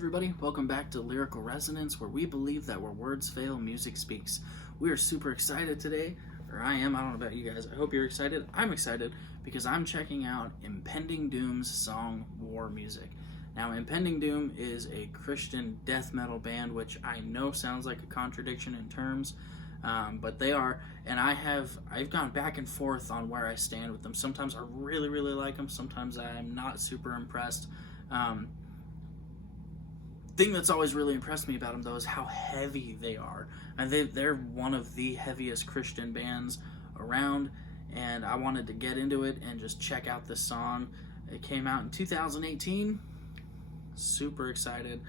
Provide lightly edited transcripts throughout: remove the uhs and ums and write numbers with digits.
everybody, welcome back to Lyrical Resonance, where we believe that where words fail, music speaks. We are super excited today, or I am. I don't know about you guys. I hope you're excited. I'm excited because I'm checking out Impending Doom's song War Music. Now, Impending Doom is a Christian death metal band, which I know sounds like a contradiction in terms, but they are, and I've gone back and forth on where I stand with them. Sometimes I really like them, sometimes I'm not super impressed. Thing that's always really impressed me about them, though, is how heavy they are. And they're one of the heaviest Christian bands around, and I wanted to get into it and just check out this song. It came out in 2018. Super excited.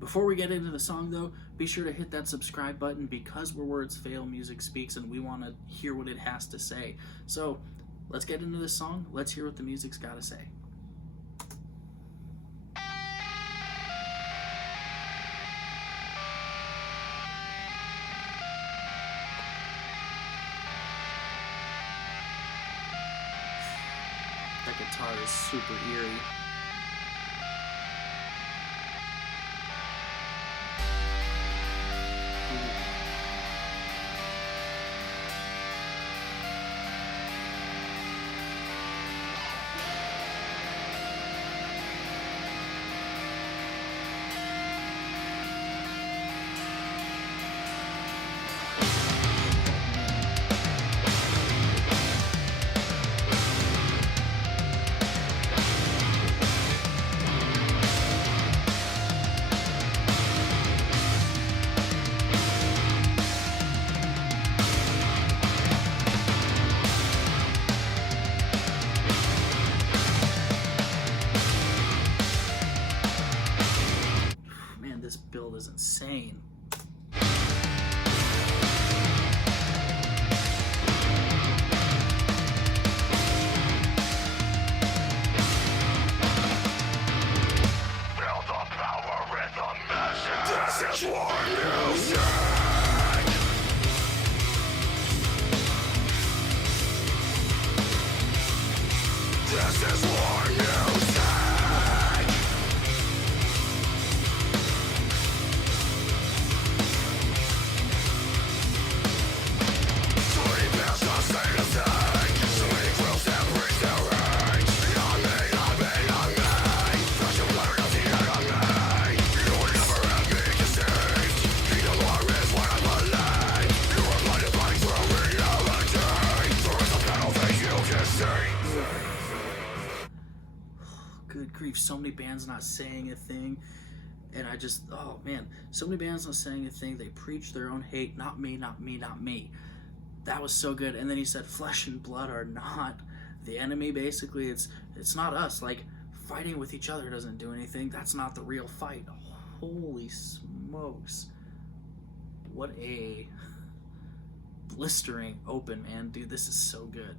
Before we get into the song, though, be sure to hit that subscribe button, because where words fail, music speaks, and we want to hear what it has to say. So let's get into this song. Let's hear what the music's got to say. That guitar is super eerie. This build is insane. Feel the power in the message. This is war music. This is war music. Good grief, so many bands not saying a thing, and I just, oh man, so many bands not saying a thing. They preach their own hate. Not me, not me, not me. That was so good. And then he said flesh and blood are not the enemy. Basically, it's not us. Like, fighting with each other doesn't do anything. That's not the real fight. Holy smokes, what a blistering open, man. Dude, this is so good.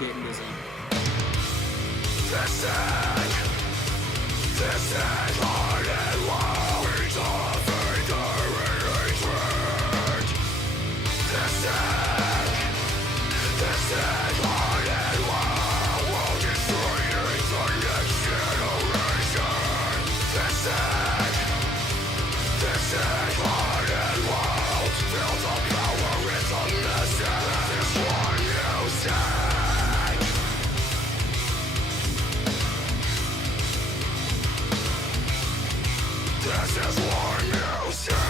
Getting dizzy. This is hard and low. It's all fingering hatred. This is hard and low. Will destroy the next generation. This is hard and low. Feel the power in the message. This is what you say. This is war music.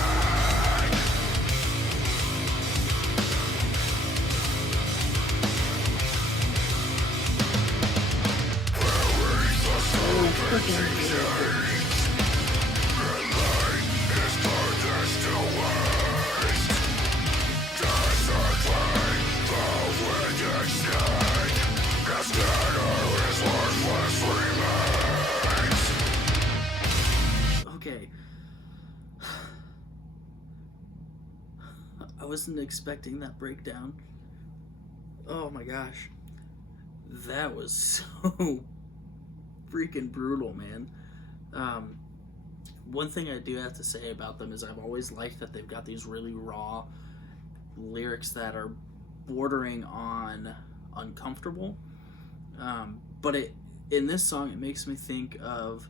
Bury the serpentine. And light is turned to waste. Desecrate the wicked snake. The scatter is worthless remains. Okay. I wasn't expecting that breakdown. Oh my gosh. That was so freaking brutal, man. One thing I do have to say about them is I've always liked that they've got these really raw lyrics that are bordering on uncomfortable. But in this song, it makes me think of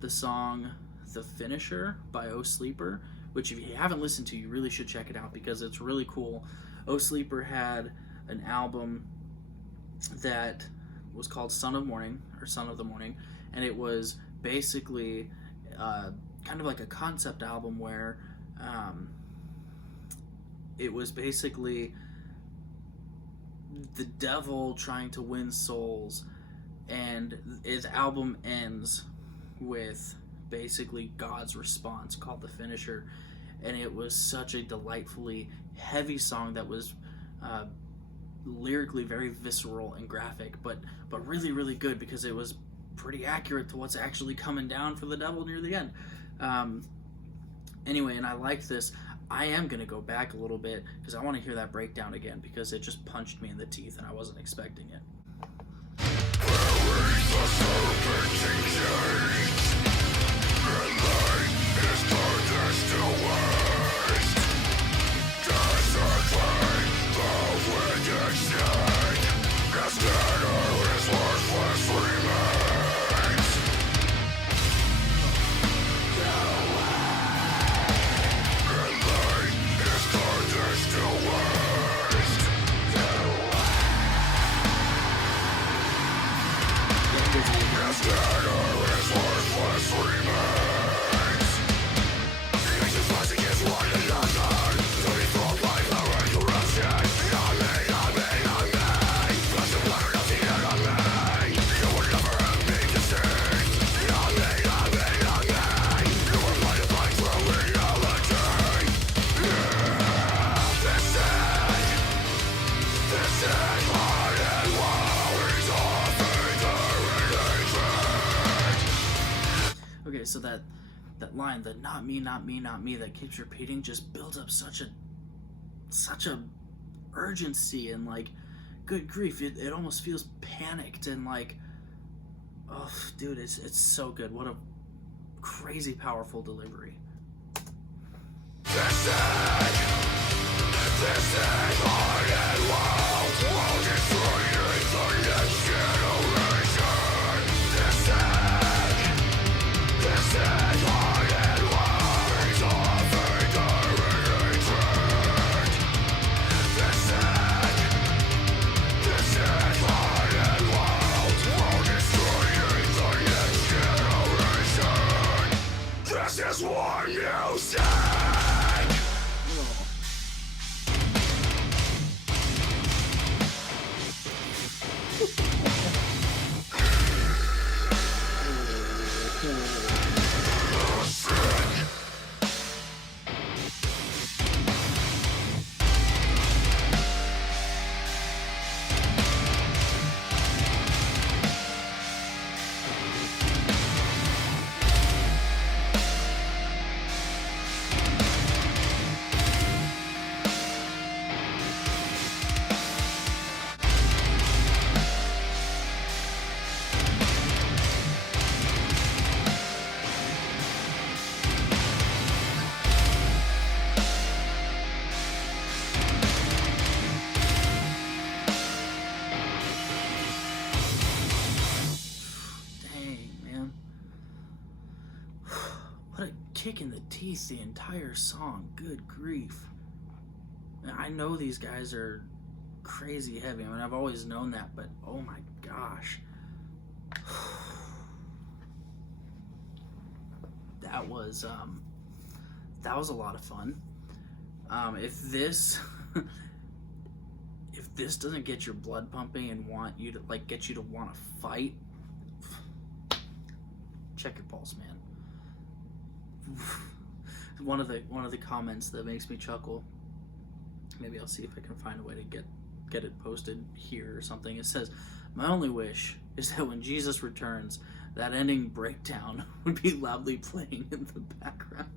the song "The Finisher" by O Sleeper, which if you haven't listened to, you really should check it out because it's really cool. O Sleeper had an album that was called Son of Morning, or Son of the Morning, and it was basically kind of like a concept album where it was basically the devil trying to win souls, and his album ends with basically God's response called "The Finisher," and it was such a delightfully heavy song that was lyrically very visceral and graphic, but really, really good because it was pretty accurate to what's actually coming down for the devil near the end. Anyway, and I like this. I am going to go back a little bit because I want to hear that breakdown again because it just punched me in the teeth and I wasn't expecting it. Okay, so that line, the "not me, not me, not me," that keeps repeating, just builds up such a urgency, and like, good grief, it almost feels panicked, and like, oh, dude, it's so good. What a crazy powerful delivery. This is hard and will destroy you for this generation. This is hard and wise of enduring truth. This is hard and will destroy you for this generation. This is what you say. Kick in the teeth the entire song. Good grief. I know these guys are crazy heavy. I mean, I've always known that, but oh my gosh. That was a lot of fun. If this doesn't get your blood pumping and get you to want to fight, check your pulse, man. One of the comments that makes me chuckle, maybe I'll see if I can find a way to get it posted here or something. It says, "My only wish is that when Jesus returns, that ending breakdown would be loudly playing in the background."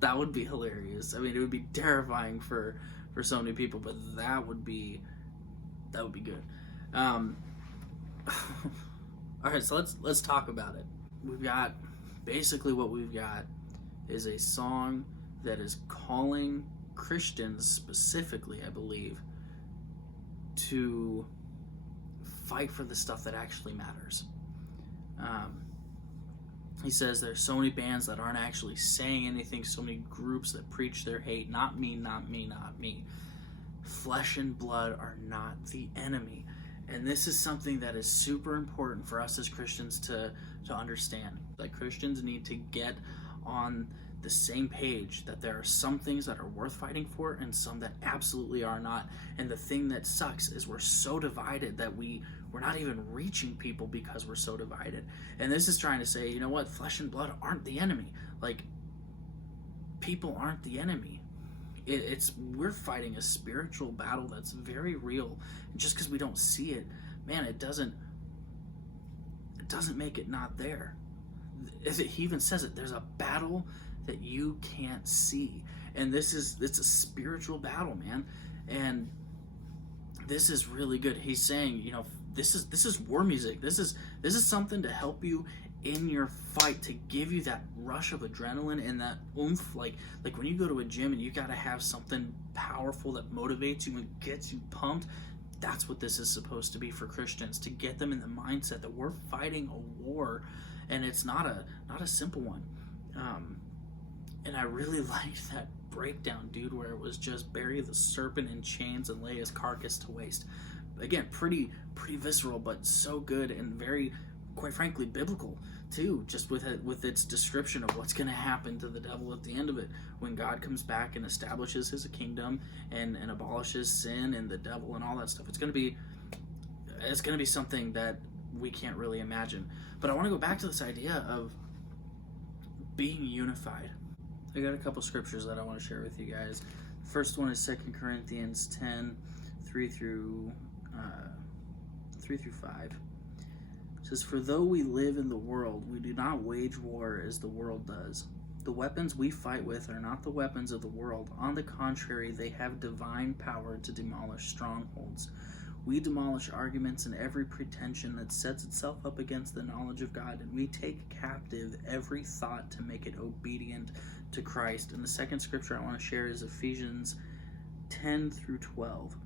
That would be hilarious. I mean, it would be terrifying for so many people, but that would be good. All right, so let's talk about it. We've got basically what we've got is a song that is calling Christians specifically, I believe, to fight for the stuff that actually matters. He says there's so many bands that aren't actually saying anything, so many groups that preach their hate. Not me, not me, not me. Flesh and blood are not the enemy. And this is something that is super important for us as Christians to understand. Like, Christians need to get on the same page that there are some things that are worth fighting for and some that absolutely are not. And the thing that sucks is we're so divided that we're not even reaching people because we're so divided. And this is trying to say, you know what, flesh and blood aren't the enemy. Like, people aren't the enemy. We're fighting a spiritual battle that's very real. And just because we don't see it, man, it doesn't make it not there. He even says it, there's a battle that you can't see. And it's a spiritual battle, man. And this is really good. He's saying, you know, this is war music. This is something to help you in your fight, to give you that rush of adrenaline and that oomph, like when you go to a gym and you got to have something powerful that motivates you and gets you pumped. That's what this is supposed to be for Christians, to get them in the mindset that we're fighting a war, and it's not a simple one. And I really liked that breakdown, dude, where it was just bury the serpent in chains and lay his carcass to waste. Again, pretty visceral, but so good and very, quite frankly, biblical too, just with its description of what's going to happen to the devil at the end of it when God comes back and establishes his kingdom and abolishes sin and the devil and all that stuff. It's going to be something that we can't really imagine. But I want to go back to this idea of being unified. I got a couple scriptures that I want to share with you guys. The first one is 2 Corinthians 10, 3 through 5. It says, "For though we live in the world, we do not wage war as the world does. The weapons we fight with are not the weapons of the world. On the contrary, they have divine power to demolish strongholds. We demolish arguments and every pretension that sets itself up against the knowledge of God, and we take captive every thought to make it obedient to Christ." And the second scripture I want to share is Ephesians 10 through 12.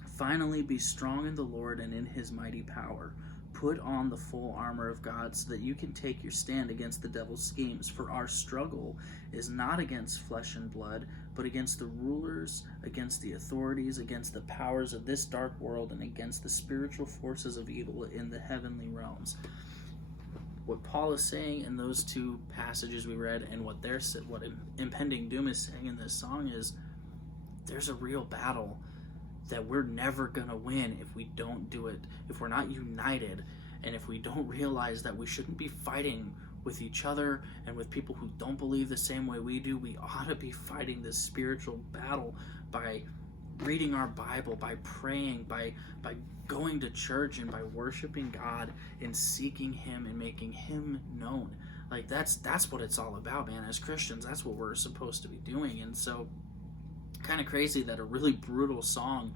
"Finally, be strong in the Lord and in his mighty power. Put on the full armor of God so that you can take your stand against the devil's schemes. For our struggle is not against flesh and blood, but against the rulers, against the authorities, against the powers of this dark world, and against the spiritual forces of evil in the heavenly realms." What Paul is saying in those two passages we read, and what Impending Doom is saying in this song, is there's a real battle that we're never going to win if we don't do it, if we're not united, and if we don't realize that we shouldn't be fighting with each other and with people who don't believe the same way we do. We ought to be fighting this spiritual battle by reading our Bible, by praying, by going to church, and by worshiping God and seeking him and making him known. Like, that's what it's all about, man. As Christians, that's what we're supposed to be doing. And so, kind of crazy that a really brutal song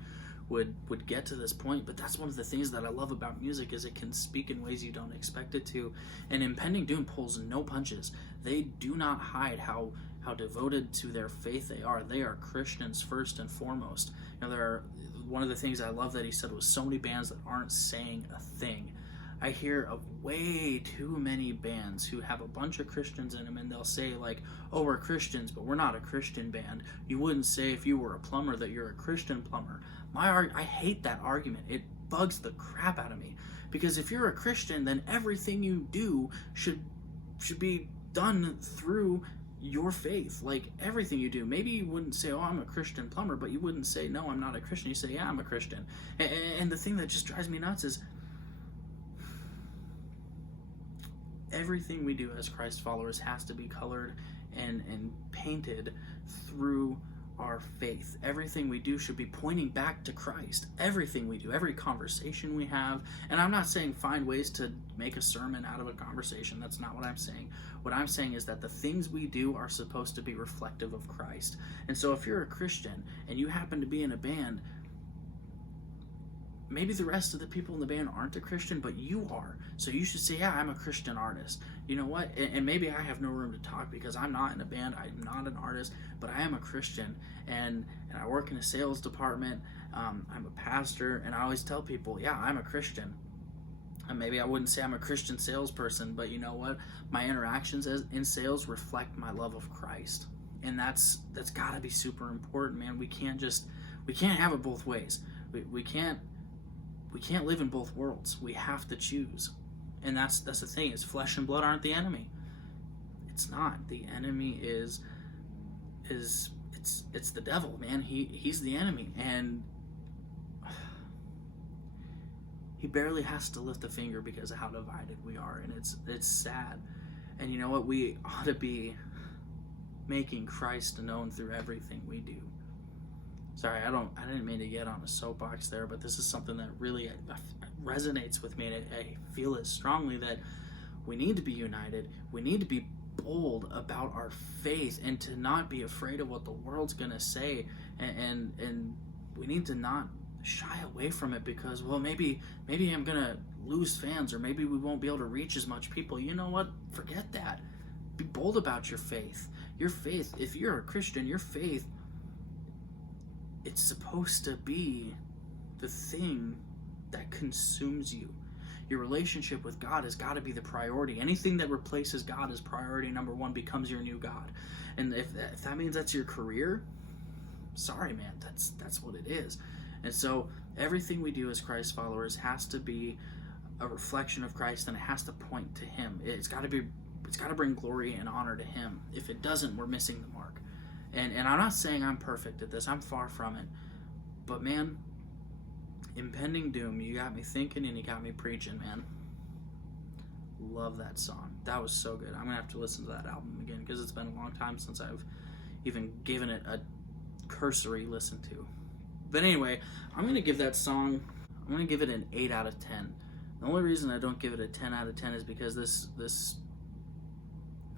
would get to this point, but that's one of the things that I love about music, is it can speak in ways you don't expect it to. And Impending Doom pulls no punches. They do not hide how devoted to their faith they are. They are Christians first and foremost. You know, one of the things I love that he said was so many bands that aren't saying a thing. I hear of way too many bands who have a bunch of Christians in them, and they'll say like, "Oh, we're Christians, but we're not a Christian band." You wouldn't say if you were a plumber that you're a Christian plumber. I hate that argument. It bugs the crap out of me, because if you're a Christian, then everything you do should be done through your faith. Like, everything you do. Maybe you wouldn't say, "Oh, I'm a Christian plumber," but you wouldn't say, "No, I'm not a Christian." You say, "Yeah, I'm a Christian." And the thing that just drives me nuts is everything we do as Christ followers has to be colored and painted through our faith. Everything we do should be pointing back to Christ. Everything we do, every conversation we have. And I'm not saying find ways to make a sermon out of a conversation. That's not what I'm saying. What I'm saying is that the things we do are supposed to be reflective of Christ. And so if you're a Christian and you happen to be in a band, maybe the rest of the people in the band aren't a Christian, but you are. So you should say, "Yeah, I'm a Christian artist." you know what? And maybe I have no room to talk because I'm not in a band, I'm not an artist, but I am a Christian, and I work in a sales department. I'm a pastor, and I always tell people, yeah, I'm a Christian. And maybe I wouldn't say I'm a Christian salesperson, but you know what? My interactions in sales reflect my love of Christ, and that's got to be super important, man. We can't have it both ways. We can't live in both worlds. We have to choose. And that's the thing, is flesh and blood aren't the enemy. It's not. The enemy is it's the devil, man. He's the enemy, and he barely has to lift a finger because of how divided we are, and it's sad. And you know what? We ought to be making Christ known through everything we do. Sorry, I didn't mean to get on a soapbox there, but this is something that really resonates with me, and I feel it strongly, that we need to be united. We need to be bold about our faith, and to not be afraid of what the world's gonna say, and we need to not shy away from it because, well, maybe I'm gonna lose fans, or maybe we won't be able to reach as much people. You know what? Forget that. Be bold about your faith. Your faith, if you're a Christian, your faith, it's supposed to be the thing that consumes you. Your relationship with God has got to be the priority. Anything that replaces God as priority number one becomes your new God. And if that means that's your career, sorry, man, that's what it is. And so everything we do as Christ followers has to be a reflection of Christ, and it has to point to Him. It's got to bring glory and honor to Him. If it doesn't, we're missing the mark. And I'm not saying I'm perfect at this. I'm far from it. But man, Impending Doom, you got me thinking and you got me preaching, man. Love that song. That was so good. I'm going to have to listen to that album again because it's been a long time since I've even given it a cursory listen to. But anyway, I'm going to give that song, I'm going to give it an 8 out of 10. The only reason I don't give it a 10 out of 10 is because this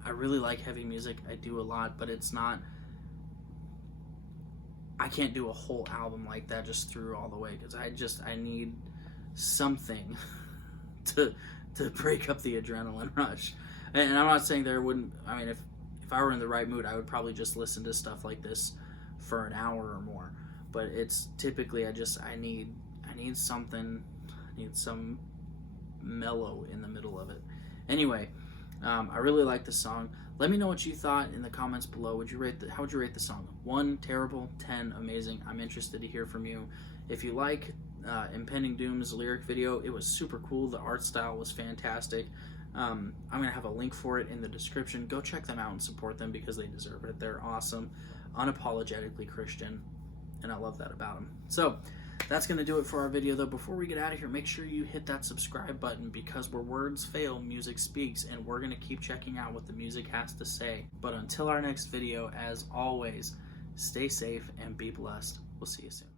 I really like heavy music. I do a lot, but it's not, I can't do a whole album like that just through all the way, because I need something to break up the adrenaline rush. And I'm not saying there wouldn't, I mean, if I were in the right mood, I would probably just listen to stuff like this for an hour or more. But it's typically, I need something, I need some mellow in the middle of it. Anyway, I really like the song. Let me know what you thought in the comments below. How would you rate the song? 1, terrible, 10, amazing. I'm interested to hear from you. If you like Impending Doom's lyric video, it was super cool. The art style was fantastic. I'm going to have a link for it in the description. Go check them out and support them because they deserve it. They're awesome, unapologetically Christian, and I love that about them. So that's going to do it for our video, though. Before we get out of here, make sure you hit that subscribe button, because where words fail, music speaks, and we're going to keep checking out what the music has to say. But until our next video, as always, stay safe and be blessed. We'll see you soon.